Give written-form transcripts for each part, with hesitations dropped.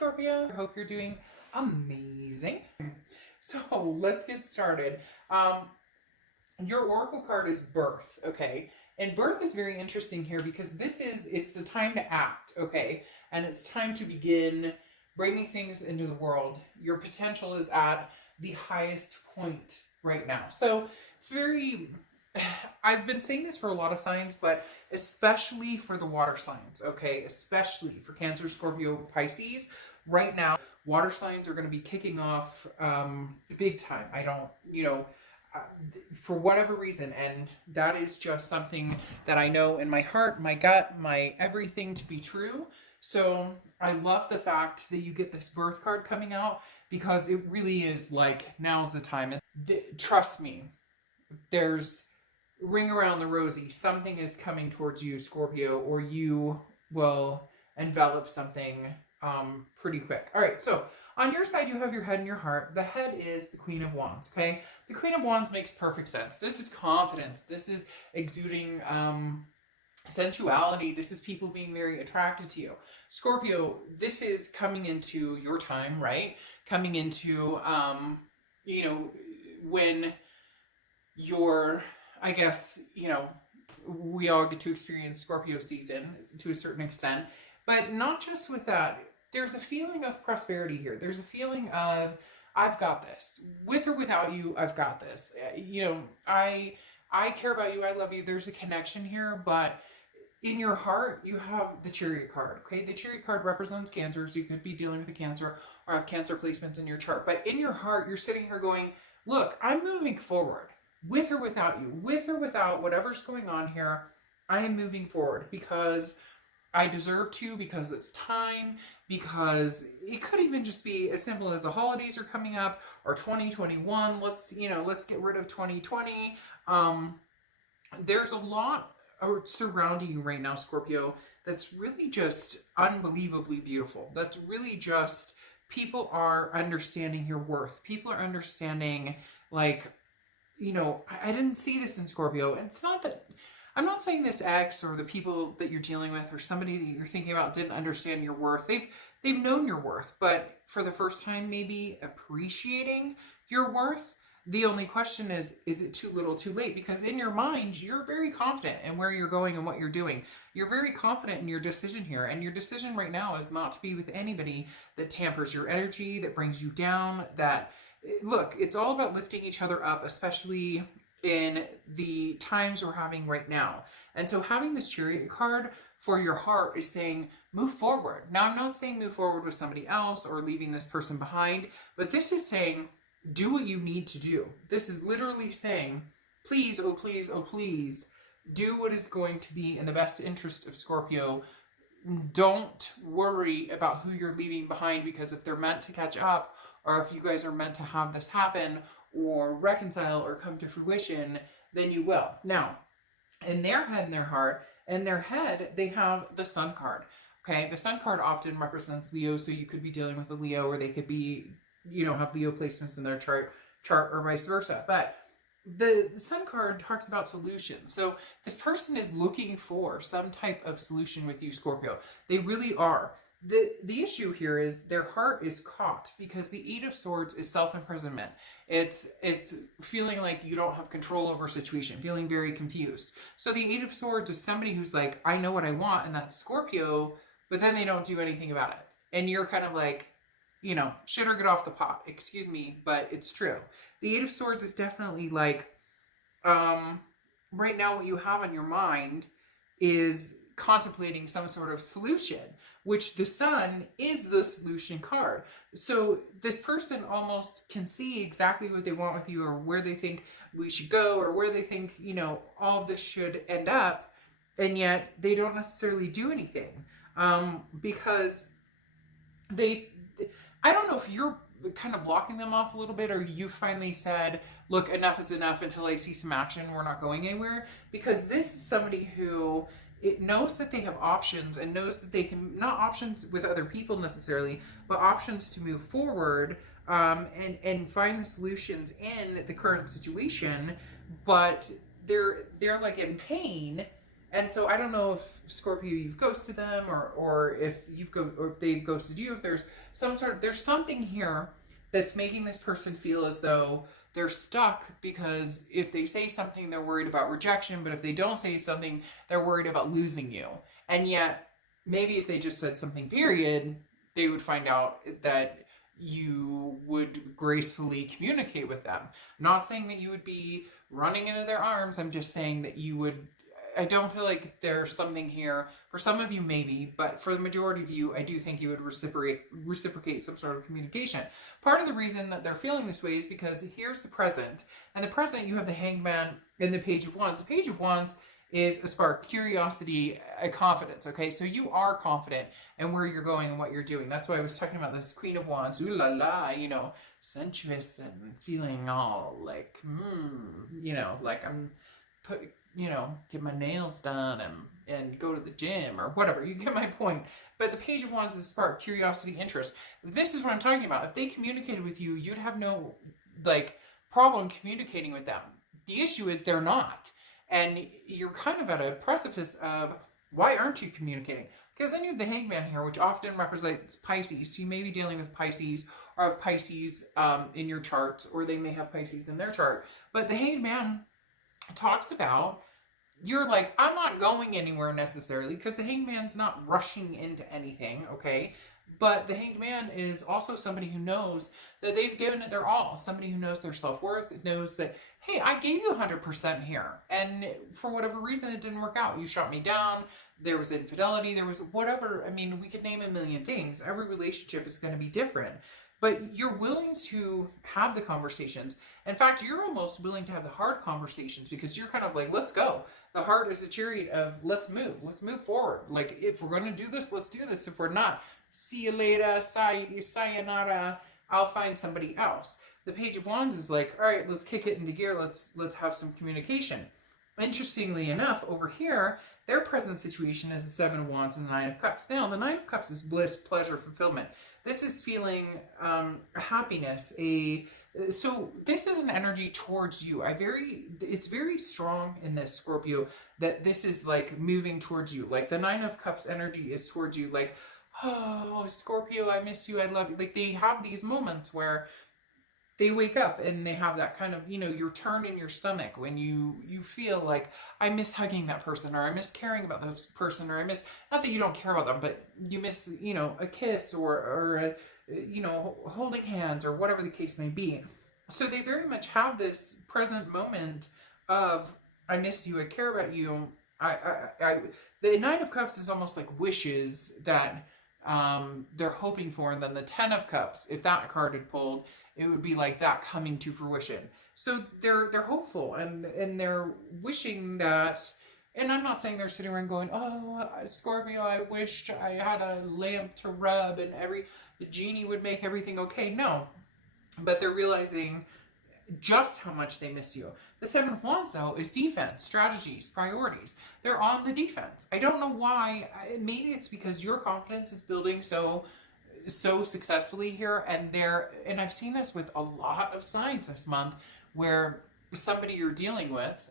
Scorpio. I hope you're doing amazing. So let's get started. Your oracle card is birth, okay? And birth is very interesting here because it's the time to act, okay? And it's time to begin bringing things into the world. Your potential is at the highest point right now. So it's very, I've been saying this for a lot of signs, but especially for the water signs, okay? Especially for Cancer, Scorpio, Pisces. Right now, water signs are going to be kicking off big time. I don't, for whatever reason, and that is just something that I know in my heart, my gut, my everything to be true. So I love the fact that you get this birth card coming out because it really is like, now's the time. Trust me, there's ring around the rosy. Something is coming towards you, Scorpio, or you will envelop something pretty quick. All right, so on your side, you have your head and your heart. The head is the Queen of Wands, okay? The Queen of Wands makes perfect sense. This is confidence. This is exuding sensuality. This is people being very attracted to you. Scorpio, this is coming into your time, right? Coming into, when you're, I guess, we all get to experience Scorpio season to a certain extent, but not just with that. There's a feeling of prosperity here. There's a feeling of, I've got this. With or without you, I've got this. I care about you. I love you. There's a connection here, but in your heart, you have the Chariot card, okay? The Chariot card represents Cancer, so you could be dealing with a Cancer or have Cancer placements in your chart. But in your heart, you're sitting here going, look, I'm moving forward. With or without you, with or without whatever's going on here, I am moving forward because I deserve to, because it's time, because it could even just be as simple as the holidays are coming up or 2021. Let's get rid of 2020. There's a lot surrounding you right now, Scorpio, that's really just unbelievably beautiful. That's really just, people are understanding your worth. People are understanding, like, I didn't see this in Scorpio. And it's not that, I'm not saying this ex or the people that you're dealing with or somebody that you're thinking about didn't understand your worth. They've known your worth, but for the first time, maybe appreciating your worth. The only question is it too little, too late? Because in your mind, you're very confident in where you're going and what you're doing. You're very confident in your decision here. And your decision right now is not to be with anybody that tampers your energy, that brings you down, that, look, it's all about lifting each other up, especially in the times we're having right now. And so having this Chariot card for your heart is saying, move forward. Now, I'm not saying move forward with somebody else or leaving this person behind, but this is saying, do what you need to do. This is literally saying, please, oh please, oh please, do what is going to be in the best interest of Scorpio. Don't worry about who you're leaving behind, because if they're meant to catch up, or if you guys are meant to have this happen or reconcile or come to fruition, then you will. Now, in their head and their heart, in their head, they have the Sun card. Okay, the Sun card often represents Leo, so you could be dealing with a Leo, or they could be, have Leo placements in their chart or vice versa. But the Sun card talks about solutions. So this person is looking for some type of solution with you, Scorpio. They really are. The issue here is their heart is caught because the Eight of Swords is self-imprisonment. It's feeling like you don't have control over a situation, feeling very confused. So the Eight of Swords is somebody who's like, I know what I want, and that's Scorpio, but then they don't do anything about it. And you're kind of like, shit or get off the pot. Excuse me, but it's true. The Eight of Swords is definitely like, right now what you have on your mind is contemplating some sort of solution, which the Sun is the solution card. So this person almost can see exactly what they want with you, or where they think we should go, or where they think, all of this should end up. And yet they don't necessarily do anything, because I don't know if you're kind of blocking them off a little bit, or you finally said, look, enough is enough. Until I see some action, we're not going anywhere. Because this is somebody who knows that they have options, and knows that they can, not options with other people necessarily, but options to move forward, and find the solutions in the current situation. But they're like in pain And so I don't know if Scorpio, you've ghosted them, or if or if they've ghosted you. If there's there's something here that's making this person feel as though they're stuck, because if they say something, they're worried about rejection, but if they don't say something, they're worried about losing you. And yet, maybe if they just said something, period, they would find out that you would gracefully communicate with them. I'm not saying that you would be running into their arms. I'm just saying that you would. I don't feel like there's something here. For some of you, maybe, but for the majority of you, I do think you would reciprocate some sort of communication. Part of the reason that they're feeling this way is because here's the present. And the present, you have the Hanged Man and the Page of Wands. The Page of Wands is a spark, curiosity, a confidence, okay? So you are confident in where you're going and what you're doing. That's why I was talking about this Queen of Wands, ooh la la, you know, sensuous and feeling all like, you know, like I'm get my nails done and go to the gym or whatever. You get my point. But the Page of Wands is spark, curiosity, interest. This is what I'm talking about. If they communicated with you, you'd have no problem communicating with them. The issue is they're not. And you're kind of at a precipice of, why aren't you communicating? Because then you have the Hanged Man here, which often represents Pisces. So you may be dealing with Pisces, or have Pisces in your chart, or they may have Pisces in their chart. But the Hanged Man talks about, you're like, I'm not going anywhere necessarily, because the Hanged Man's not rushing into anything, okay? But the Hanged Man is also somebody who knows that they've given it their all. Somebody who knows their self-worth, knows that, hey, I gave you 100% here, and for whatever reason it didn't work out. You shot me down, there was infidelity, there was whatever. I mean, we could name a million things. Every relationship is going to be different. But you're willing to have the conversations. In fact, you're almost willing to have the hard conversations, because you're kind of like, let's go. The heart is a chariot of, let's move forward. Like, if we're going to do this, let's do this. If we're not, see you later, sayonara, I'll find somebody else. The Page of Wands is like, all right, let's kick it into gear. Let's have some communication. Interestingly enough, over here, their present situation is the Seven of Wands and the Nine of Cups. Now, the Nine of Cups is bliss, pleasure, fulfillment. This is feeling happiness. So this is an energy towards you. It's very strong in this, Scorpio, that this is like moving towards you. Like the Nine of Cups energy is towards you. Like, oh, Scorpio, I miss you. I love you. Like they have these moments where they wake up and they have that kind of, your turn in your stomach when you feel like, I miss hugging that person, or I miss caring about this person, or I miss, not that you don't care about them, but you miss, a kiss or holding hands, or whatever the case may be. So they very much have this present moment of, I miss you, I care about you. The Nine of Cups is almost like wishes that they're hoping for, and then the Ten of Cups, if that card had pulled, it would be like that coming to fruition. So they're hopeful, and they're wishing that. And I'm not saying they're sitting around going, oh, Scorpio, I wished I had a lamp to rub and the genie would make everything okay. No, but they're realizing just how much they miss you. The Seven of Wands, though, is defense, strategies, priorities. They're on the defense. I don't know why. Maybe it's because your confidence is building so successfully here, and I've seen this with a lot of signs this month, where somebody you're dealing with,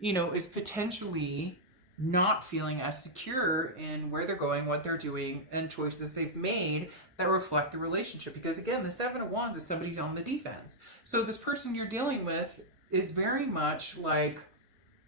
is potentially not feeling as secure in where they're going, what they're doing, and choices they've made that reflect the relationship. Because again, the Seven of Wands is somebody's on the defense. So this person you're dealing with is very much like,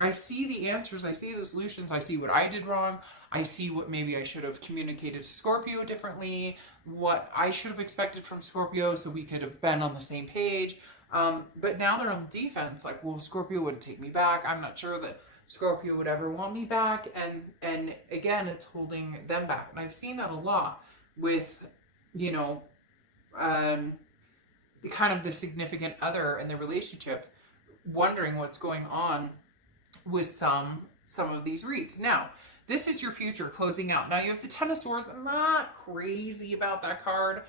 I see the answers, I see the solutions, I see what I did wrong, I see what maybe I should have communicated to Scorpio differently, what I should have expected from Scorpio so we could have been on the same page. But now they're on defense, like, well, Scorpio wouldn't take me back. I'm not sure that Scorpio would ever want me back. And again, it's holding them back. And I've seen that a lot with, kind of the significant other in the relationship, wondering what's going on with some of these reads. Now, this is your future closing out. Now you have the Ten of Swords. I'm not crazy about that card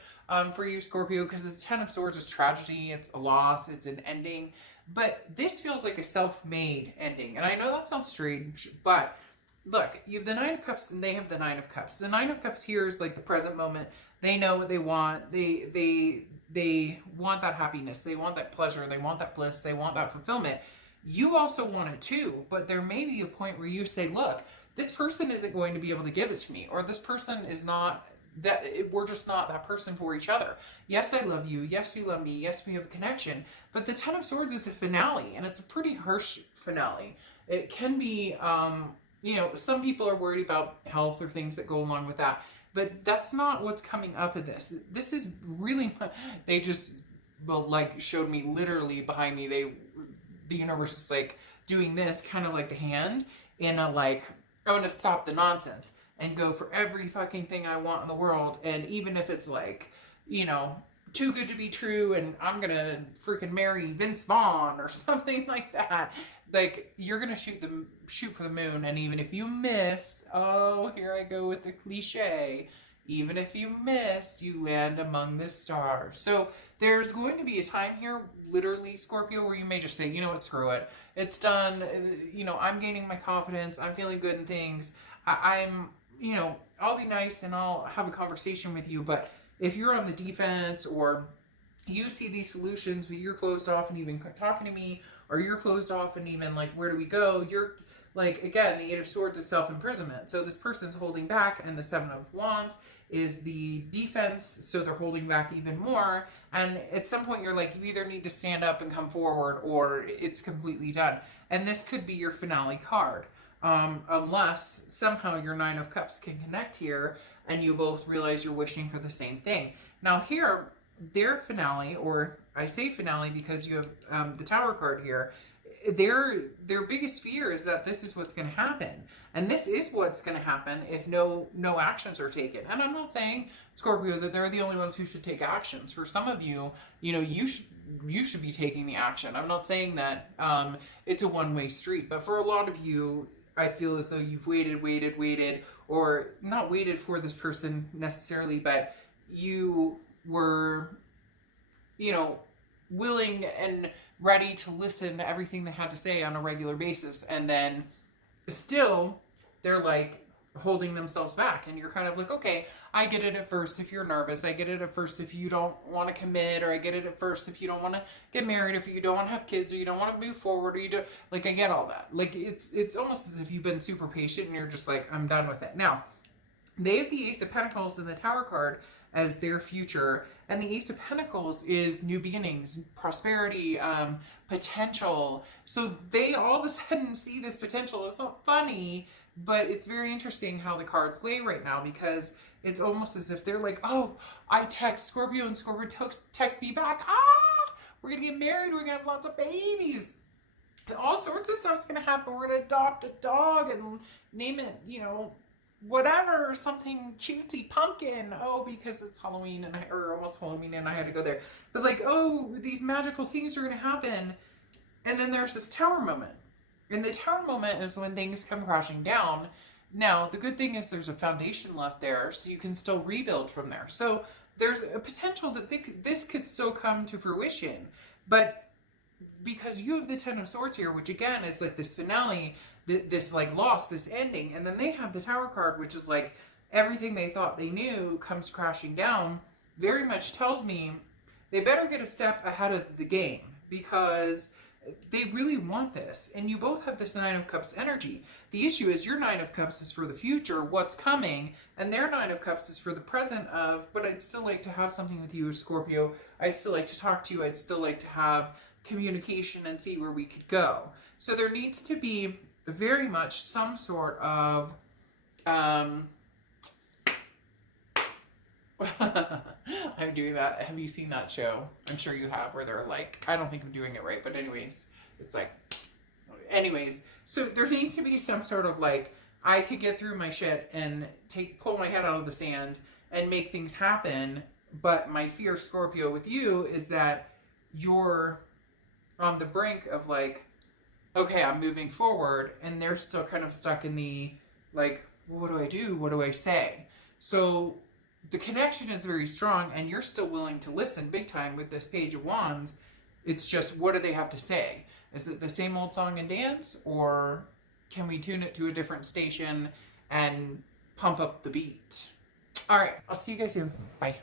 for you, Scorpio, because the Ten of Swords is tragedy, it's a loss, it's an ending. But this feels like a self-made ending. And I know that sounds strange, but look, you have the Nine of Cups and they have the Nine of Cups. The Nine of Cups here is like the present moment. They know what they want. They want that happiness. They want that pleasure. They want that bliss. They want that fulfillment. You also want it too, but there may be a point where you say, look, this person isn't going to be able to give it to me, or this person is not that, we're just not that person for each other. Yes, I love you. Yes, you love me. Yes, we have a connection. But the Ten of Swords is a finale, and it's a pretty harsh finale. It can be, some people are worried about health or things that go along with that, but that's not what's coming up in this. This is really, they just, showed me literally behind me, the universe is like doing this, kind of like the hand, in a I want to stop the nonsense and go for every fucking thing I want in the world. And even if it's too good to be true and I'm gonna freaking marry Vince Vaughn or something like that, you're gonna shoot for the moon. And even if you miss, oh, here I go with the cliche, even if you miss, you land among the stars. So there's going to be a time here, literally, Scorpio, where you may just say, you know what, screw it. It's done. I'm gaining my confidence. I'm feeling good in things. I'll be nice and I'll have a conversation with you. But if you're on the defense, or you see these solutions, but you're closed off and even talking to me, or you're closed off and even where do we go? You're again, the Eight of Swords is self-imprisonment. So this person's holding back, and the Seven of Wands is the defense. So they're holding back even more. And at some point you're you either need to stand up and come forward, or it's completely done. And this could be your finale card. Unless somehow your Nine of Cups can connect here and you both realize you're wishing for the same thing. Now here, their finale, or I say finale because you have the Tower card here, their biggest fear is that this is what's going to happen. And this is what's going to happen if no actions are taken. And I'm not saying, Scorpio, that they're the only ones who should take actions. For some of you, you should be taking the action. I'm not saying that it's a one-way street, but for a lot of you, I feel as though you've waited, or not waited for this person necessarily, but you were, willing and ready to listen to everything they had to say on a regular basis. And then still they're holding themselves back. And you're kind of okay, I get it at first if you're nervous. I get it at first if you don't want to commit, or I get it at first if you don't want to get married, if you don't want to have kids, or you don't want to move forward, or you don't, I get all that. It's almost as if you've been super patient and you're just I'm done with it. Now, they have the Ace of Pentacles and the Tower card as their future. And the Ace of Pentacles is new beginnings, prosperity, potential. So they all of a sudden see this potential. It's not funny, but it's very interesting how the cards lay right now, because it's almost as if they're oh, I text Scorpio and Scorpio text me back. We're going to get married. We're going to have lots of babies. All sorts of stuff's going to happen. We're going to adopt a dog and name it, whatever, something cutesy, pumpkin. Oh, because it's Halloween or almost Halloween and I had to go there. But these magical things are going to happen. And then there's this Tower moment. And the Tower moment is when things come crashing down. Now, the good thing is there's a foundation left there, so you can still rebuild from there. So there's a potential that this could still come to fruition. But because you have the Ten of Swords here, which again is this finale, this loss, this ending, and then they have the Tower card, which is everything they thought they knew comes crashing down, very much tells me they better get a step ahead of the game, because they really want this. And you both have this Nine of Cups energy. The issue is your Nine of Cups is for the future, what's coming, and their Nine of Cups is for the present of, but I'd still like to have something with you, Scorpio. I'd still like to talk to you. I'd still like to have communication and see where we could go. So there needs to be very much some sort of I'm doing that. Have you seen that show? I'm sure you have, where they're I don't think I'm doing it right, but anyways, it's so there needs to be some sort of I could get through my shit and pull my head out of the sand and make things happen. But my fear, Scorpio, with you is that you're on the brink of okay, I'm moving forward, and they're still kind of stuck in the well, what do I do? What do I say? So the connection is very strong, and you're still willing to listen big time with this Page of Wands. It's just, what do they have to say? Is it the same old song and dance, or can we tune it to a different station and pump up the beat? All right, I'll see you guys soon. Bye.